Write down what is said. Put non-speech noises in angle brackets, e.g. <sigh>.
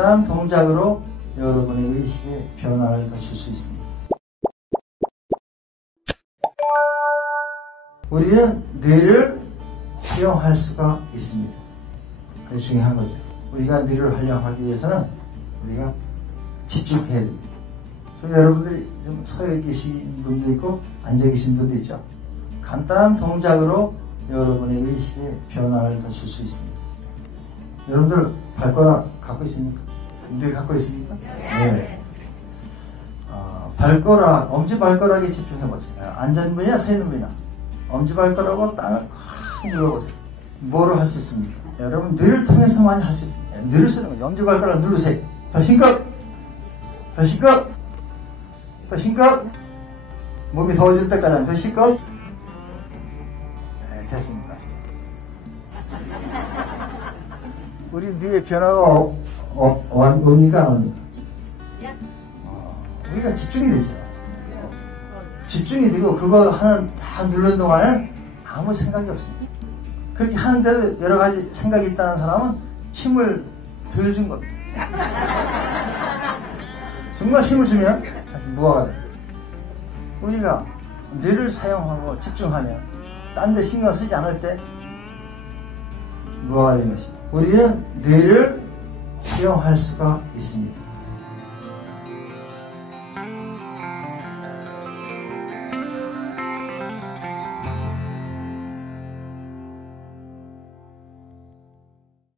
간단한 동작으로 여러분의 의식에 변화를 더줄수 있습니다. 우리는 뇌를 활용할 수가 있습니다. 아주 중요한 거죠. 우리가 뇌를 활용하기 위해서는 우리가 집중해야 됩니다. 지금 여러분들이 좀 서여 계신 분도 있고 앉아 계신 분도 있죠. 간단한 동작으로 여러분의 의식에 변화를 더줄수 있습니다. 여러분들 발가락 갖고 있습니까? 뇌 갖고 있습니까? 네. 어, 발가락, 엄지발가락에 집중해보세요. 분이나 서 있는 분이나 엄지발가락으로 땅을 콱 눌러보세요. 뭐를 할 수 있습니까? 여러분 뇌를 통해서만 할 수 있습니다. 뇌를 쓰는 거예요. 엄지발가락 누르세요. 더 힘껏! 더 힘껏! 더 힘껏! 몸이 더워질 때까지 더 힘껏! 네, 됐습니다. 우리 뇌의 변화가 어, 어, 어, 옵니까? 어, 우리가 집중이 되죠. 어, 집중이 되고 그거 하는 다 누른 동안에 아무 생각이 없습니다. 그렇게 하는데도 여러 가지 생각이 있다는 사람은 힘을 덜 준 겁니다. <laughs> 정말 힘을 주면 다시 무화가 됩니다. 우리가 뇌를 사용하고 집중하면 딴 데 신경 쓰지 않을 때 무화가 되는 것입니다. 우리는 뇌를 활용할 수가 있습니다.